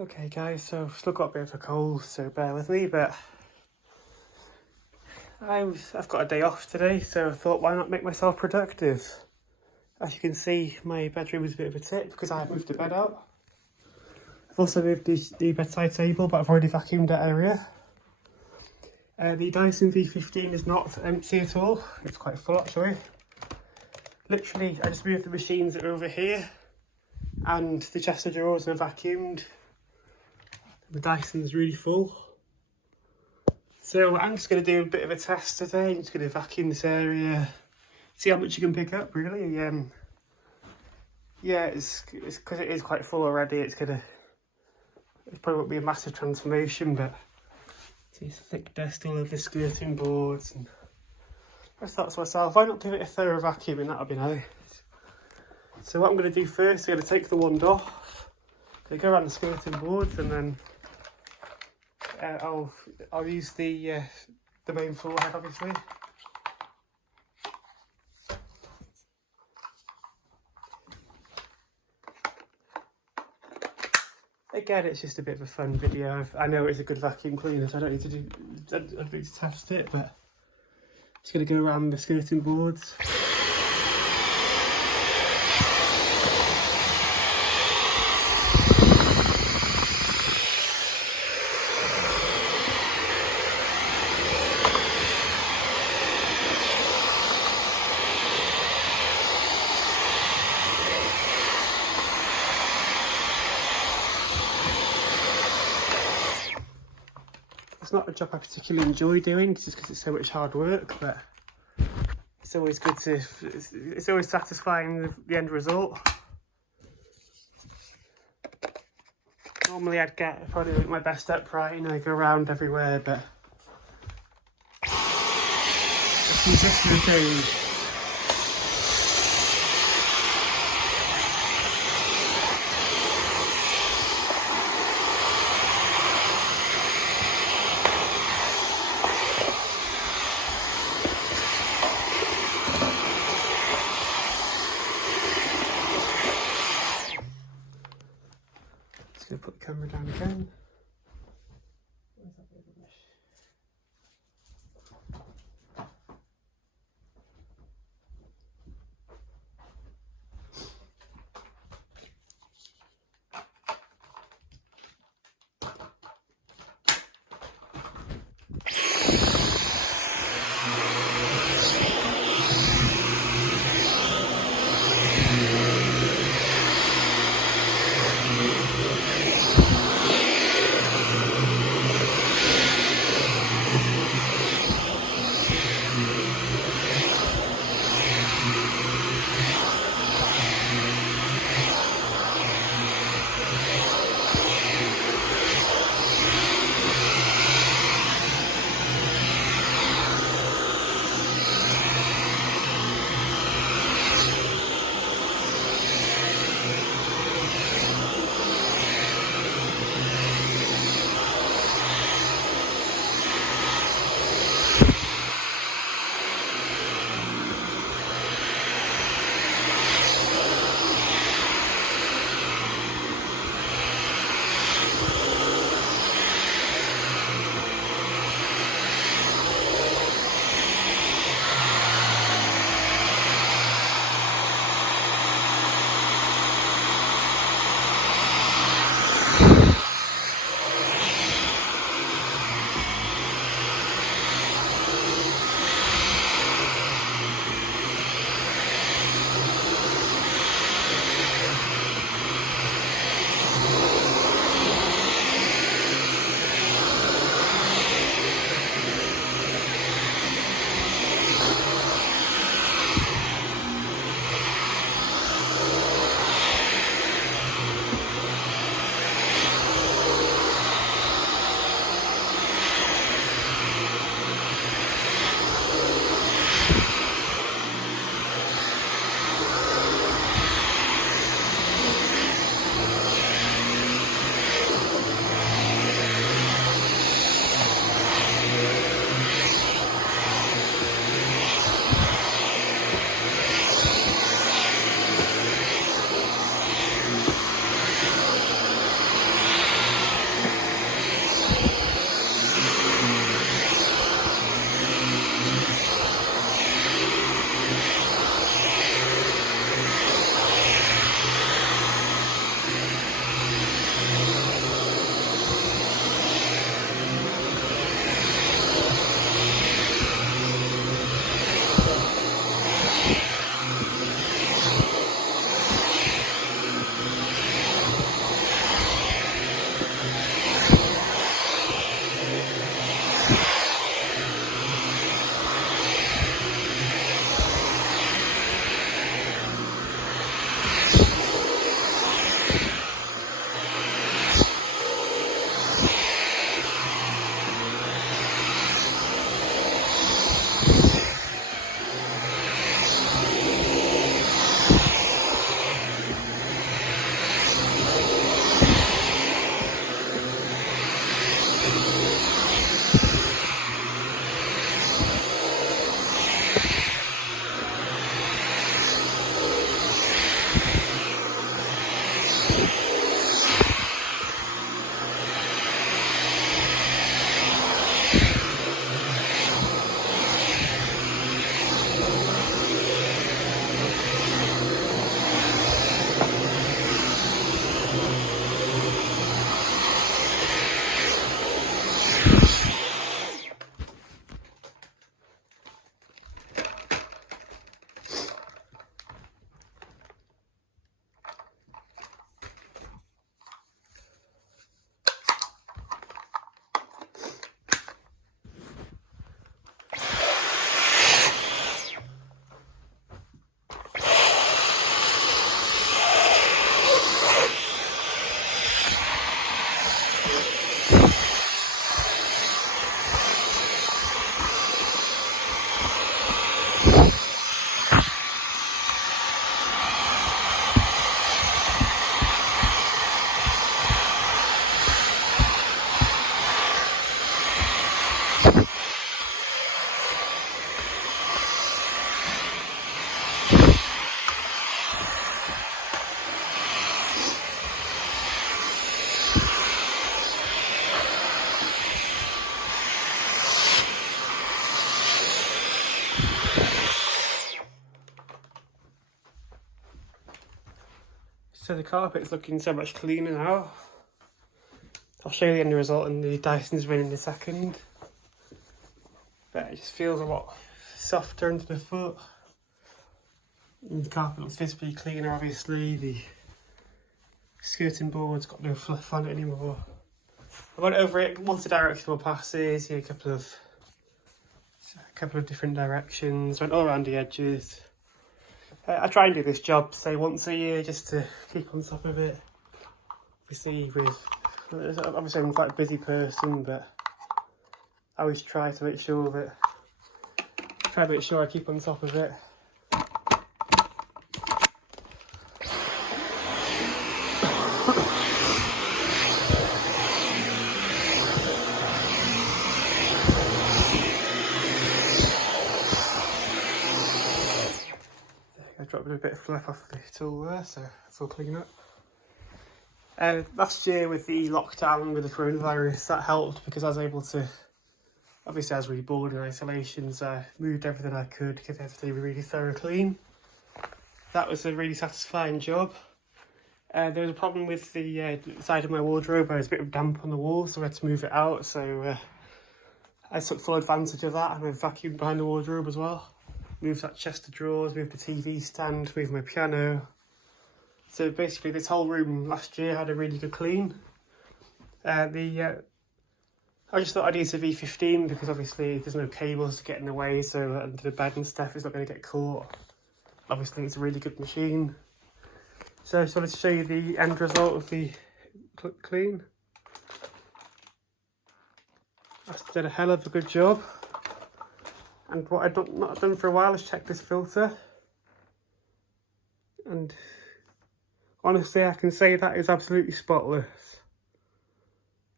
Okay guys, so I've still got a bit of a cold, so bear with me, but I've got a day off today, so I thought why not make myself productive. As you can see, my bedroom is a bit of a tip because I have moved the bed out. I've also moved the bedside table, but I've already vacuumed that area. The Dyson V15 is not empty at all, it's quite full actually. Literally, I just moved the machines that are over here and the chest of drawers are vacuumed. The Dyson's really full. So I'm just going to do a bit of a test today. I'm just going to vacuum this area, see how much you can pick up really. Yeah, it's because it is quite full already, it probably won't be a massive transformation, but see thick dust all over the skirting boards, and I thought to myself, why not give it a thorough vacuum, and that'll be nice. So what I'm going to do first, I'm going to take the wand off, I'm going to go around the skirting boards, and then I'll use the main floor head obviously. Again, it's just a bit of a fun video. I know it's a good vacuum cleaner, so I don't need to test it, but I'm just going to go around the skirting boards. It's not a job I particularly enjoy doing, just because it's so much hard work, but it's always good to, it's always satisfying, the end result. Normally I'd probably make my best upright, you know, go around everywhere, but it's just a change. Just going to put the camera down again. Where's that bit of rubbish? the carpet's looking so much cleaner now. I'll show you the end result in the Dyson V15 in a second. But it just feels a lot softer under the foot. And the carpet looks visibly cleaner, obviously. The skirting board's got no fluff on it anymore. I went over it, multi-directional passes, a couple of different directions, went all around the edges. I try and do this job, say, once a year, just to keep on top of it. Obviously, I'm quite a busy person, but I always try to make sure I keep on top of it. I dropped a bit of fluff off the tool there, so it's all clean up. Last year with the lockdown with the coronavirus, that helped because I was able to, obviously I was really bored in isolation, so I moved everything I could, give everything really thorough clean. That was a really satisfying job. There was a problem with the side of my wardrobe. There was a bit of damp on the wall, so I had to move it out, so I took full advantage of that and I vacuumed behind the wardrobe as well. Moved that chest of drawers, moved the TV stand, moved my piano. So basically this whole room last year had a really good clean. I just thought I'd use the V15 because obviously there's no cables to get in the way, so under the bed and stuff it's not going to get caught. Obviously it's a really good machine. So I just wanted to show you the end result of the clean. That's did a hell of a good job. And what I've not done for a while is check this filter. And honestly, I can say that is absolutely spotless.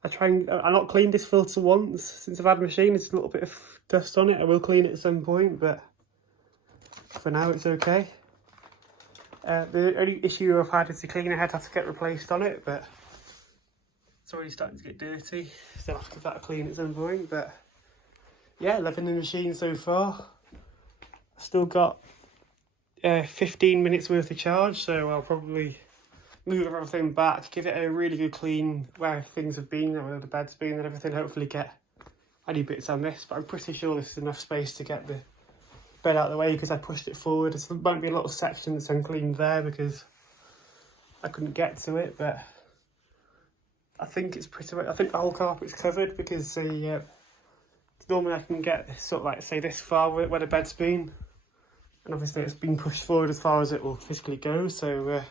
I've not cleaned this filter once since I've had a machine. There's a little bit of dust on it. I will clean it at some point, but for now it's okay. The only issue I've had is the cleaner head has to get replaced on it, but it's already starting to get dirty. So I'll have to give that a clean at some point, but yeah, loving the machine so far. I've still got 15 minutes worth of charge, so I'll probably move everything back, give it a really good clean where things have been, where the bed's been and everything, hopefully get any bits I missed, but I'm pretty sure this is enough space to get the bed out of the way because I pushed it forward. There might be a little section that's uncleaned there because I couldn't get to it, but I think it's pretty much, I think the whole carpet's covered because normally I can get sort of like, say, this far where the bed's been, and obviously it's been pushed forward as far as it will physically go, so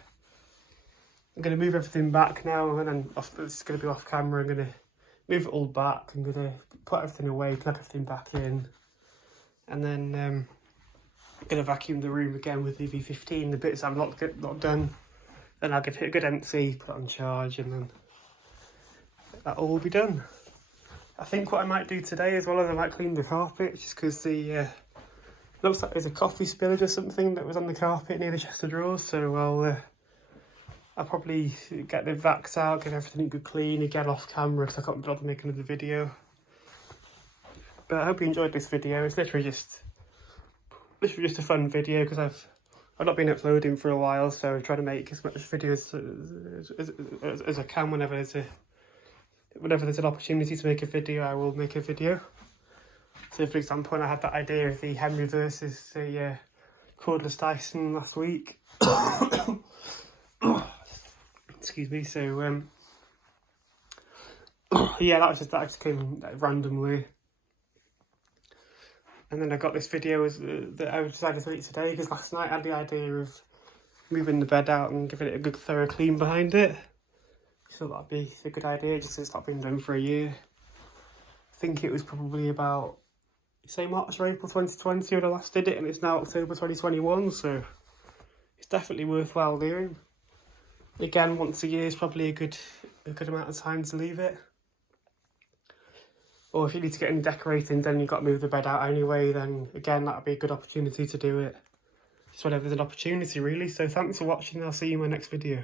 I'm going to move everything back now, and then it's going to be off camera. I'm going to move it all back. I'm going to put everything away, plug everything back in, and then I'm going to vacuum the room again with the V15, the bits I'm not done. Then I'll give it a good empty, put it on charge, and then that all will be done. I think what I might do today as well is I might clean the carpet, just because the looks like there's a coffee spillage or something that was on the carpet near the chest of drawers, so I'll probably get the vacs out, get everything good clean again off camera because I can't bother making another video. But I hope you enjoyed this video. It's literally just a fun video because I've not been uploading for a while, so I'm trying to make as much videos as I can whenever there's an opportunity to make a video. I will make a video. So for example, when I had that idea of the Henry versus the cordless Dyson last week. Excuse me, so yeah, that just came randomly. And then I got this video that I decided to make today because last night I had the idea of moving the bed out and giving it a good thorough clean behind it. So that'd be a good idea, just since it's not been done for a year. I think it was probably about, say, March or April 2020 when I last did it, and it's now October 2021, so it's definitely worthwhile doing. Again, once a year is probably a good amount of time to leave it. Or if you need to get any decorating, then you've got to move the bed out anyway, then again, that'd be a good opportunity to do it. Just whenever there's an opportunity, really. So thanks for watching, I'll see you in my next video.